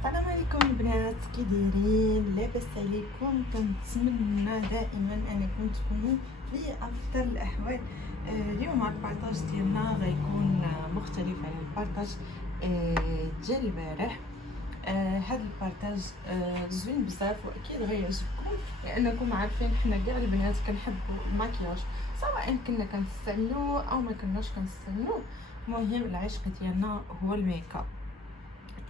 السلام عليكم البنات، كي دايرين؟ لاباس عليكم؟ كنتمنى دائما انكم تكونوا في افضل الاحوال. اليوم البارطاج ديالنا غيكون مختلف على البارطاج ديال البارح. هذا البارطاج زوين بزاف واكيد غيعجبكم، لانكم عارفين حنا كاع البنات كنحبوا المكياج، سواء كنا كنستعملوه او ما كناش كنستعملوه. المهم العشق ديالنا هو الميك اب.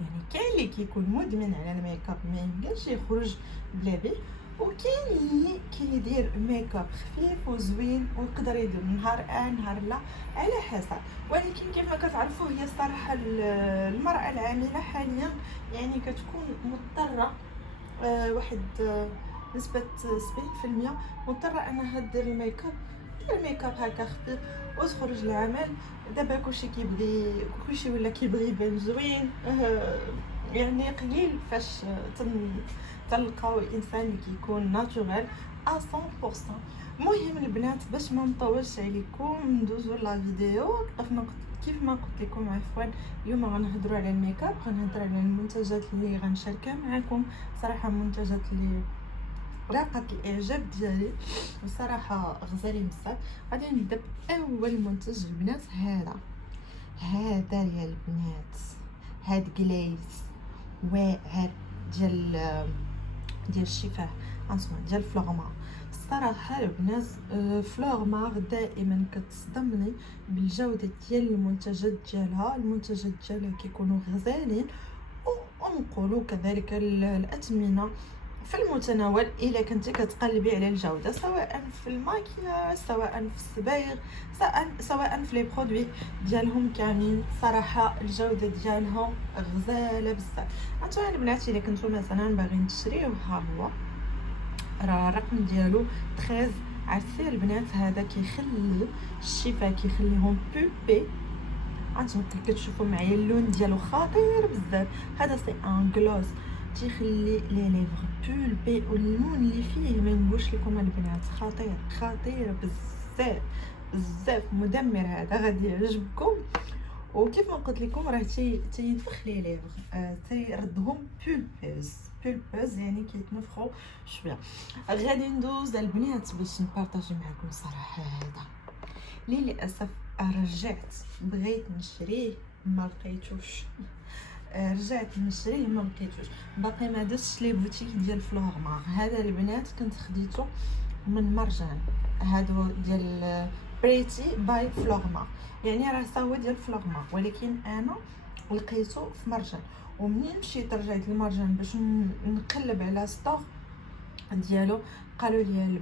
يعني كاين اللي كيكون مدمن على الميك اب ما يمكنش يخرج بلا بيه، وكاين اللي كيدير ميك اب خفيف وزوين ويقدر يدير نهار نهار لا على حسب. ولكن كيف ما كتعرفوا هي الصراحه المراه العامله حاليا يعني كتكون مضطره واحد نسبه 70% مضطره انها دير الميك اب، هكا خفيف وتخرج للعمل. دابا كلشي كيبغي، كلشي ولا كيبغي يبان زوين. يعني قليل فاش تلقاو انسان اللي كيكون ناتوريل 100%. المهم البنات باش ما نطولش عليكم ندوزو لا فيديو. كيف ما قلت لكم عفوا، اليوم غنهضروا على الميك اب، غنهضر على المنتجات اللي غنشاركها معكم. صراحه منتجات اللي لاقت الاعجاب ديالي وصراحه غزالين بزاف. غادي نبدا باول منتج البنات. هذا يا البنات، هاد جليز واعر ديال الشفاه، انتما ديال فلوغمار. الصراحه البنات فلوغمار دائما كتصدمني بالجوده ديال المنتجات ديالها. المنتجات ديالها كيكونوا غزالين، ونقولوا كذلك الاثمنه في المتناول الا كنتي كتقلبي على الجوده، سواء في الماكياج، سواء في الصبايغ، سواء في لي برودوي ديالهم كاملين. صراحه الجوده ديالهم غزاله بزاف. انتما البنات الا كنتو مثلا باغيين تشريوه، ها هو راه الرقم ديالو 13. عرفتي البنات هذا كيخلي الشفاه، كيخليهم بوبي. انتما كتشوفوا معايا اللون ديالو خطير بزاف. هذا سي ان غلوس تيخلي لي ليفر بولبي، واللون اللي فيه ما نقولش لكم البنات خطير بزاف مدمر. هذا غادي يعجبكم. وكيف ما قلت لكم راه تينفخ لي ليفر، تيردهم بولبوز يعني كيتنفخوا شويه. غادي ندوز البنات باش نبارطاجي معكم. صراحه هذا للاسف رجعت بغيت نشريه ما لقيتوش. رجعت نشريه ما لقيتوش، باقي ما درتش لي بوتيك ديال فلوغمار. هذا البنات كنت خديته من مرجان، هادو ديال بريتي باي فلوغمار، يعني راه هو ديال فلوغمار، ولكن انا لقيته في مرجان. ومنين مشيت رجعت للمرجان باش نقلب على ستوك ديالو، قالوا لي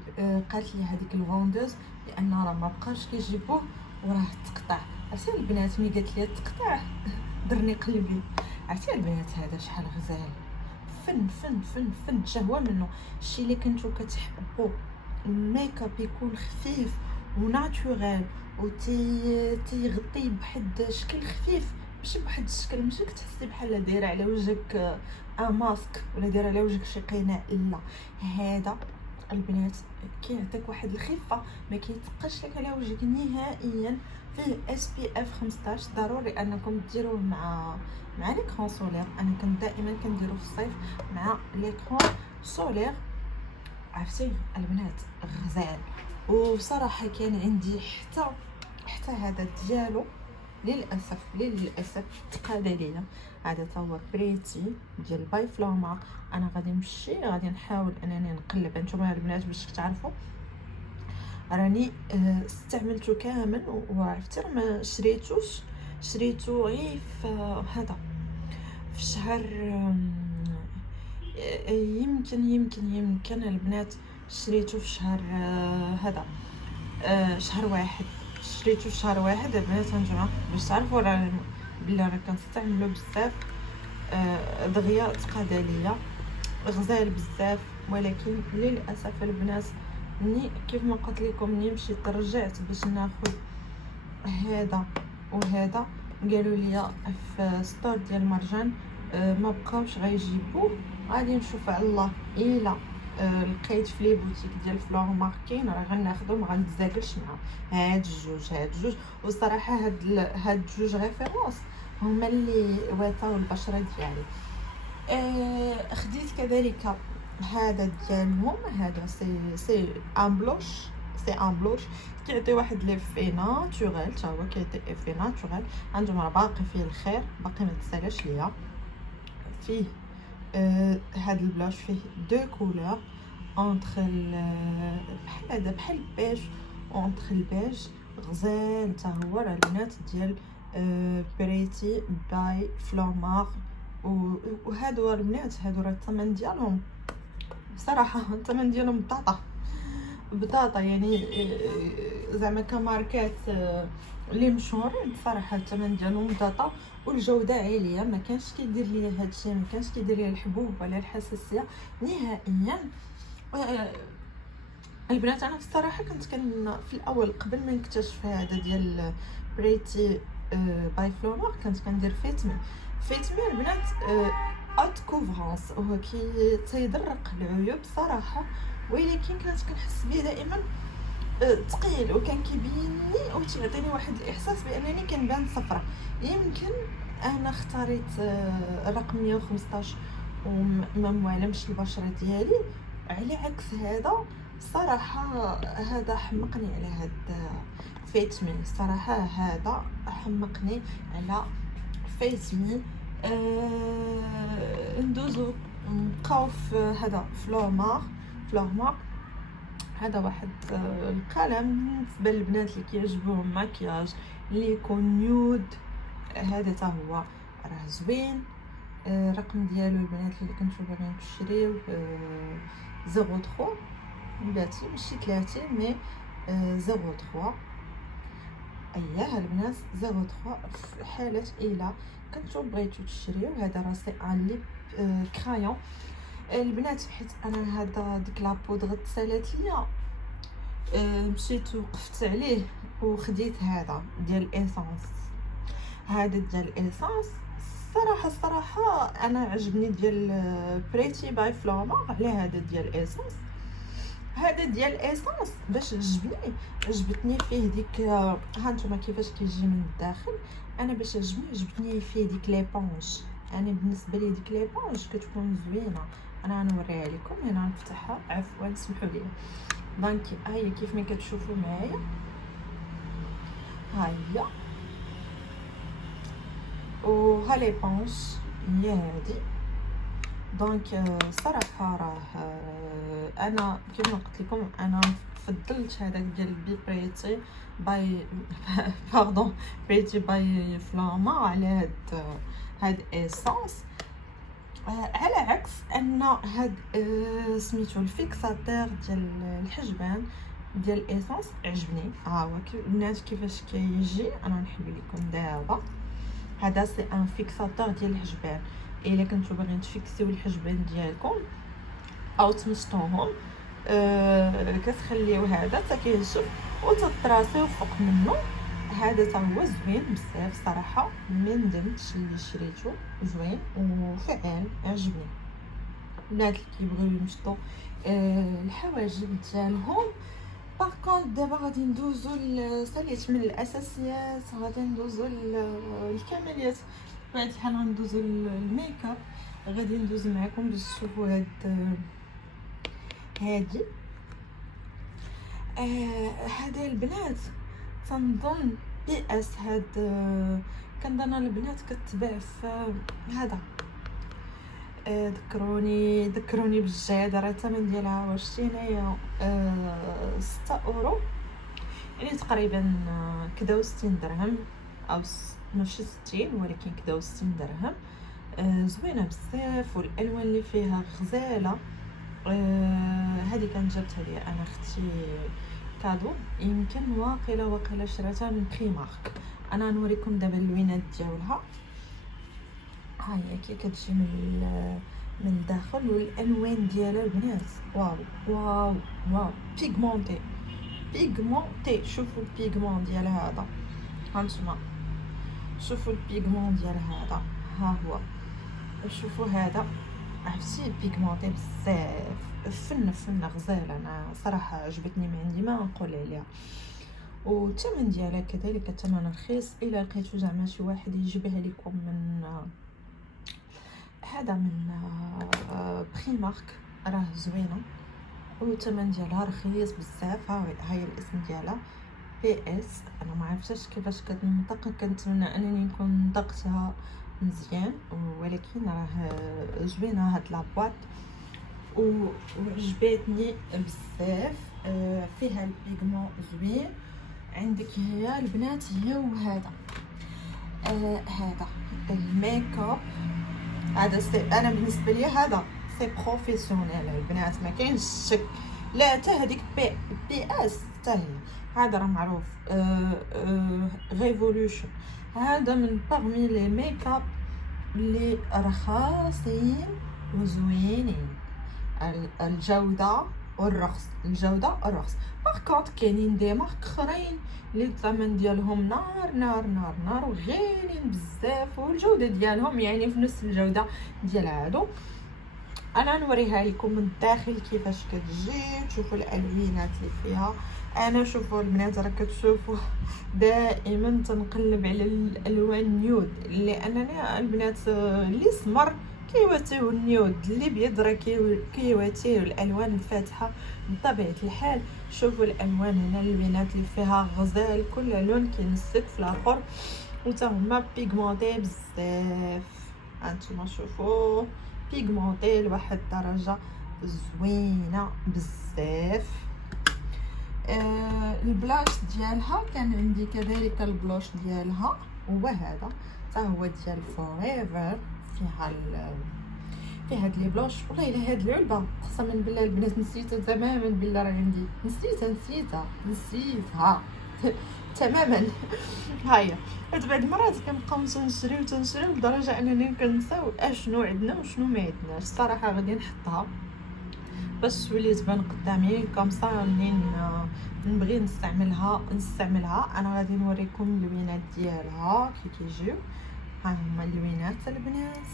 قالت لي هذيك الفوندوز لان راه ما بقاش كيجيبوه وراه تقطع. عرفتي البنات ملي قالت لي تقطع درني قلبي. عرفتي البنات هذا شحال غزال، فن شهوه منه. الشيء اللي كنتو كتحبوا الميك اب يكون خفيف وناتوريل تيغطي بواحد الشكل خفيف، ماشي بواحد الشكل ماشي كتحسي بحال دايره على وجهك ماسك ولا دايره على وجهك شي قناع. لا، هذا البنات كيعطيك واحد الخفه ما كيتقاش لك على وجهك نهائيا. فيه SPF 15. ضروري انكم ديروه مع ليكرون سولير. انا كنت دائما كنديرو في الصيف مع ليكرون سولير. عرفتي البنات غزال. وصراحه كان عندي حتى هذا ديالو للاسف تقاد ليا. هذا تا هو بريتي ديال باي فلوما. انا غادي نحاول انني نقلب. نتوما البنات باش تعرفوا راني استعملته كامل، وعرفتي راه ما شريته غير في هذا في شهر يمكن البنات شريته في شهر هذا شهر واحد. شريته في شهر واحد البنات. نجمع باش تعرفوا راه بلي راه كنستعملو بزاف. دغيا تقاد ليا غزال بزاف. ولكن للاسف البنات مني كيف ما قلت لكم مني مشيت رجعت باش ناخذ هذا وهذا، قالوا لي في ستور ديال مرجان ما بقاوش غيجيبوه. غادي نشوف على الله الا لقيت في لي بوتيك ديال فلوغمار كاين راه غناخذو، ما غنتزاكلش مع هاد الجوج. والصراحه هاد الجوج ريفيرونس هما اللي واتاو البشره ديالي. خديت كذلك هذا ديالهم، هذا سي ان بلوش، سي ان بلوش كيعطي واحد ليفي ناتوريل، حتى هو كيعطي افي ناتوريل. عندهم راه باقي فيه الخير، باقي ما تسالاش ليا. فيه هاد البلاش فيه دو كولور اونتر بحال هذا، بحال البيج اونتر البيج، غزال حتى هو. راه البنات ديال بريتي باي فلومار. وهادو البنات هادو راه الثمن ديالهم بصراحه الثمن ديالهم بطاطا يعني زعما كماركات اللي مشهورين بصراحه الثمن ديالهم بطاطا، والجوده عاليه. ما كانش كيدير ليا هادشي، ما كانش كيدير ليا الحبوب ولا الحساسيه نهائيا. البنات انا الصراحه كنت في الاول قبل ما نكتشف هذا ديال بريتي باي فلومار كنت كندير فيتمي البنات اوت كوفرونس، وهو كي تيدرق العيوب صراحه، ولكن كنت كنحس به دائما ثقيل، وكان كيبيني او تيعطيني واحد الاحساس بانني كنبان صفرة. يمكن انا اختاريت رقم 115 وما موالمش البشره ديالي، على عكس هذا صراحه. هذا حمقني على هاد فيتمي صراحه، هذا حمقني على فيتمي. ندوزو نبقاو في هذا فلورمار. هذا واحد القلم بالنسبه للبنات اللي كيعجبوهم ماكياج اللي يكون نيود، هذا حتى هو راه زوين. الرقم ديالو البنات اللي كنتو باغيين تشريو 03 بلاتي، ماشي 30 مي 03. اييه البنات 03 في حاله الا كنتو بغيتو تشريو. هذا راه سي ان ليب كرايون البنات، حيت انا هذا ديك لابودغ تسالات ليا مشيت وقفت عليه وخديت هذا ديال ايسانس. هذا ديال ايسانس الصراحه انا عجبني ديال بريتي باي فلوما على هذا ديال ايسانس. هذا ديال ايسانس باش عجبتني فيه ديك ها نتوما كيفاش كيجي من الداخل. انا باش عجبتني فيه ديك ليبونج. انا بالنسبه لي ديك ليبونج كتكون زوينه. انا غنوريها لكم هنا، نفتحها عفوا سمحوا لي. دونك ها هي كيف ما كتشوفوا معايا، ها هي وها ليبونج هي هادي. دونك صراحه راه انا كما قلت لكم انا فضلت هذاك ديال بريتي باي باردون بريتي باي فلاما على هاد ايسانس، على عكس ان هاد سميتو الفيكساتور ديال الحجبان ديال ايسانس عجبني. ها هو البنات كيفاش كيجي، انا نحل لكم دابا. هذا سي ان فيكساتور ديال الحجبان. الا كنتو باغيين تفيكسيو الحجبان ديالكم او تمشطوهم كتخليو هذا حتى كينشف وتطراسيو فوق منه. هذا تا هو زوين بزاف صراحه، ما ندمتش اللي شريته، زوين وفعال عجبني. البنات اللي كيبغيو يمشطوا الحواجب ديالهم. باغ كونط دابا غادي ندوزو ساليت من الاساسيات، غادي ندوزو الكماليات. بعد الحال غندوزو الميكاب. غادي ندوز معكم باش تشوفوا هادي هذا البنات تنظن بي اس. هاد كنظن البنات كتباع في هذا ذكروني بالجهاده. راه الثمن ديالها واش شتينايا 6 اورو، يعني تقريبا كدا و60 درهم، او ماشي 60 ولكن كدا و60 درهم. زوينه بزاف والالوان اللي فيها غزاله. هذه كانت جابتها لي انا اختي كادو، يمكن واقيلا شراتها من بريمارك. انا نوريكم دابا اللوينات ديالها. ها هي كي كتجي من الداخل، والالوان ديالها البنات واو واو واو بيغمونتي. شوفوا البيغمون ديال هذا، هانتوما شوفوا البيغمون ديال هذا، ها هو شوفوا هذا عرفتي بيغمونتي بزاف. فن غزال. انا صراحه عجبتني، ما عندي ما نقول عليها. والثمن ديالها كذلك الثمن رخيص. الا لقيتو زعما شي واحد يجيبها لكم من هذا من بريمارك، راه زوينه والثمن ديالها رخيص بزاف. هاي الاسم ديالها بي اس. انا ما عرفتش كيفاش كتنطق، كنتمنى انني نكون نطقتها مزيان، ولكن راه زوينه هاد لابواط وعجبتني بزاف. فيها البيغمون زوين. عندك هي البنات هي وهذا هذا الميك اب. هذا انا بالنسبه لي هذا سي بروفيسيونيل البنات، ما كاينش شك. لا حتى هذيك بي اس حتى هي، هذا راه معروف. ريفولوشن هذا من باغمي لي ميك اب اللي رخاصين وزوينين. الجوده والرخص، الجوده والرخص. باغ كونط كاينين دي مارك اخرين اللي الثمن ديالهم نار نار نار نار وغاليين بزاف، والجوده ديالهم يعني في نفس الجوده ديال هادو. انا نوريها لكم من الداخل كيفاش كتجي. تشوفوا الالوانات اللي فيها. انا شوفوا البنات راه كتشوفوا دائما تنقلب على الالوان نيود، لانني البنات اللي سمر كيواتيو النيود، اللي بيض راه كيواتيو الالوان الفاتحه بطبيعه الحال. شوفوا الالوان هنا، البنات اللي فيها غزال، كل لون كينسك في الاخر وتا هما بيغمونطي بزاف. هانتوما شوفوا بيغمونطي لواحد الدرجه زوينه بزاف. البلاش ديالها كان عندي كذلك البلاش ديالها هو هذا، حتى هو ديال فوريفر. فيها هاد لي بلاش. والله الا هاد العلبه قسما بالله البنات نسيتها تماما، بالله راه عندي نسيتها تماما. هاهي هاد بعض المرات كنبقاو نشريو لدرجه انني كنساو اشنو عندنا وشنو ما عندناش. الصراحه غادي نحطها باش تولي تبان قدامي كامصا منين نبغي نستعملها. انا غادي نوريكم اللوينات ديالها كي كيجيو. ها هما اللوينات البنات.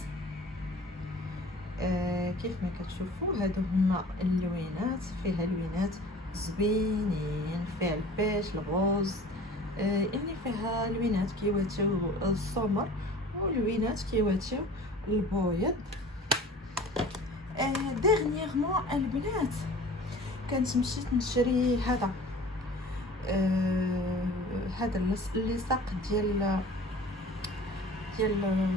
كيف ما كتشوفوا هادو هما اللوينات. فيها لوينات زوينين، فيها البيش الغوز، اني فيها لوينات كيواتيو السمر ولوينات كيواتيو البيض. ديرنييرمون البنات كنت مشيت نشري هذا اللي ساق ديال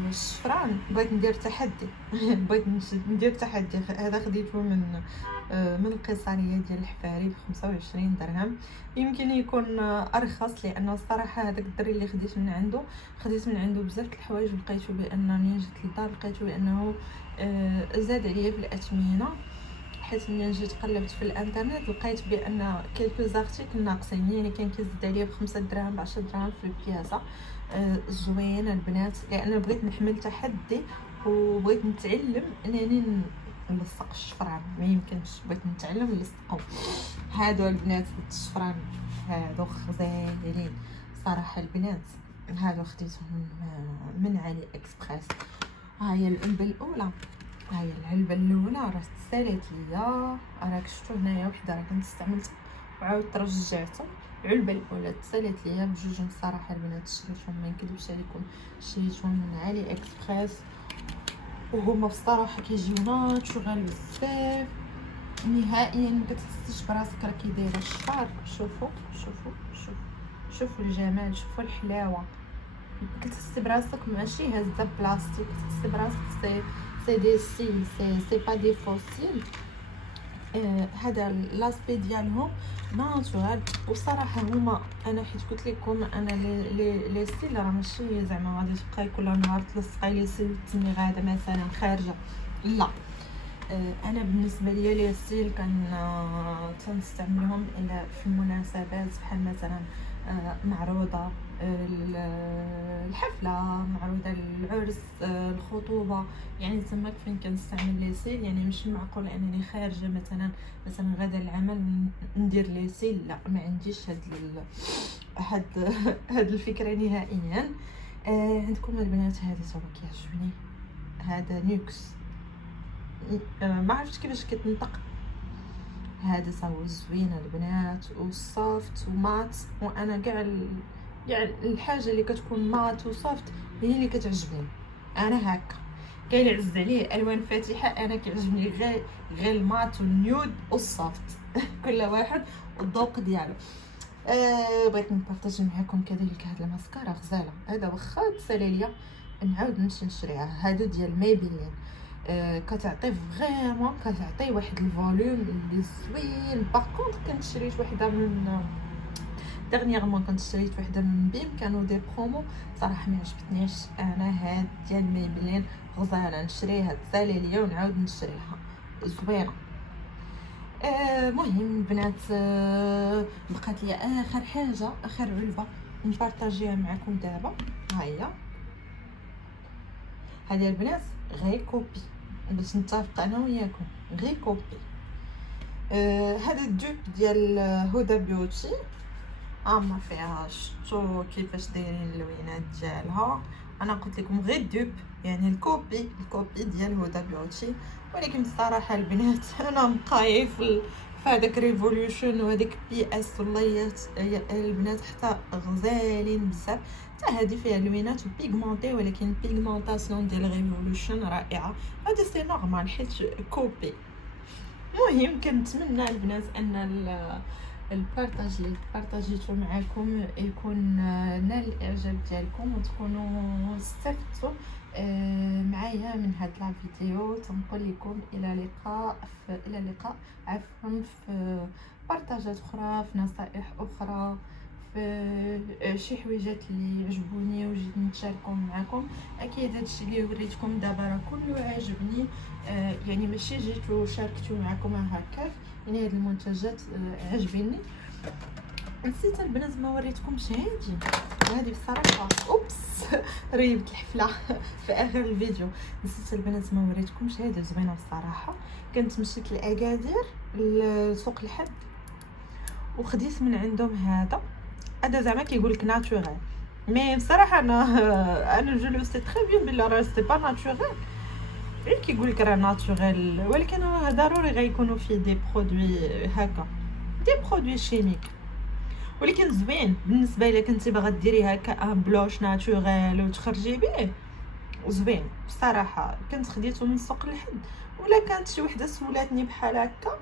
الشفران. بغيت ندير تحدي بغيت ندير تحدي. هذا خديته من القيصريه ديال الحفاري ب 25 درهم. يمكن يكون ارخص، لان الصراحه هذاك الدري اللي خديت من عنده بزاف الحوايج، ولقيته بانني جيت للدار لقيته بانه زاد عليا في الاثمنه. حيت ملي جيت قلبت في الانترنت لقيت بان كلكو زارتيكل ناقصين، يعني كان كيزيد عليا ب 5 دراهم ب 10 دراهم في البياسه. زوين البنات، لان بغيت نحمل تحدي وبغيت نتعلم انني نلصق الشفران. ما يمكنش، بغيت نتعلم نلصقو. هادو البنات الشفران هادو خزينين صراحه البنات. هادو خديتهم من علي اكسبريس. ها هي العلبه الاولى، راه تسالات ليا. راك شفتوا هنايا وحده راه كنت استعملتها وعاودت رجعتها. العلبه الاولى تسالات ليا بجوج. الصراحه البنات شريتهم، ما نكذبش عليكم، شريتهم من علي اكسبريس، وهما بصراحه كيجيو ناتشورال بزاف. نهائيا ما كتحسيش براسك راكي دايره الشعر. شوفوا الجمال، شوفوا الحلاوه. كتحسي براسك ماشي هازه بلاستيك، كتحسي براسك سي دي سي با دي فوسيل. هذا لاسبي ديالهم ناتورال. وصراحه هما انا حيت قلت لكم انا لي ستيل راه ماشي زعما غادي تبقاي كل نهار تلصقي لي ستيل التميغ هذا مثلا خارجه، لا. انا بالنسبه لي لي ستيل تنستعملهم الا في المناسبات، بحال مثلا معروضه الحفله، معروضه العرس، الخطوبه، يعني تما فين كنستعمل لي سيل. يعني مش معقول انني خارجه مثلا غدا العمل ندير لي سيل، لا ما عنديش هاد الفكره نهائيا. عندكم البنات هذا صراحه كيعجبني، هذا نيكس. ما عرفتش كيفاش كتنطق. هذا هو زوين البنات وصافت ومات. وانا كاع الحاجه اللي كتكون مات وصافت هي اللي كتعجبني انا هكا. كاين اللي عز عليه الوان فاتحه، انا كيعجبني غير المات والنيود والصافت كل واحد والذوق ديالو. بغيت نبارطاجي معكم كذلك هاد الماسكارا غزاله، هذا واخا تسالي ليا نعاود نمشي نشريها. هادو ديال ميبلين، كتعطي فريمون، كتعطي واحد الفوليوم اللي زوين. باغ كونطخ كنت شريت وحده من دغنيغمون، كنت شريت وحده من بيم كانوا دي برومو، صراحه ما عجبتنيش. انا هاد ديال ميبلين غزاله، نشريها تسالي ليا ونعاود نشريها، زوينه. مهم البنات، بقات لي اخر حاجه، اخر علبه نبارطاجيها معكم دابا. ها هي هذه البنات، غير كوبي باش نتفق انا وياكم، غير كوبي. هذا الدوب ديال هدى بيوتي، ما فيهاش، شتو كيفاش دايرين اللوينات ديالها. انا قلت لكم غير دوب، يعني الكوبي ديال هدى بيوتي. ولكن الصراحه البنات انا مقايف في هذاك ريفولوشن وهذيك بي اس، والله البنات حتى غزالين بزاف. حتى هذه فيها لوينات وبيغمونتي، ولكن بيغمونطاسيون ديال ريفولوشن رائعه. هذا سي نورمال حيت كوبي. المهم كنتمنى البنات ان البارطاج اللي بارطاجيته معكم يكون نال الاعجاب ديالكم، وتكونوا استفدتوا معايا من هاد لا فيديو. تنقول لكم الى اللقاء عفوا في بارطاجات اخرى، في نصائح اخرى، في شي حويجات اللي عجبوني وجيت نشاركهم معكم. اكيد هادشي اللي وريتكم دابا راه كله عجبني، يعني ماشي جيت وشاركتو معكم هكاك، يعني هاد المنتجات عجبيني. نسيت البنات ما وريتكمش هذه بصراحه، اوبس ريبت الحفله في اخر الفيديو. نسيت البنات ما وريتكمش هذه زوينه بصراحه. كنت مشيت لاكادير لسوق الحد وخديت من عندهم هذا زعما كيقول لك ناتورال، مي بصراحه انا جو لو سي تري بيان بلا راه سي با ناتورال. غير كيقول لك راه ناتورال، ولكن راه ضروري غيكونوا فيه دي برودوي هكا، دي برودوي شيميك. ولكن زوين بالنسبه الا كنتي باغا ديري هكا ان بلوش ناتورال وتخرجي به، زوين بصراحه. كنت خديته من سوق الحد، ولا كانت شي وحده سولاتني بحال هكا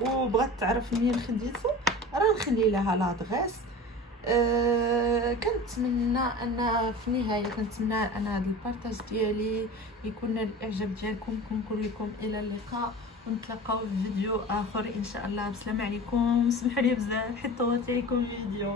وبغات تعرف منين خديته، راه نخلي لها لادغيس. كنتمنى ان في النهايه كنتمنى ان هذا البارطاج ديالي يكون نال الاعجاب ديالكم. كنقول لكم الى اللقاء، ونتلاقاو في فيديو اخر ان شاء الله. بسلام عليكم، سمحوا لي بزاف حيت طولت عليكم الفيديو.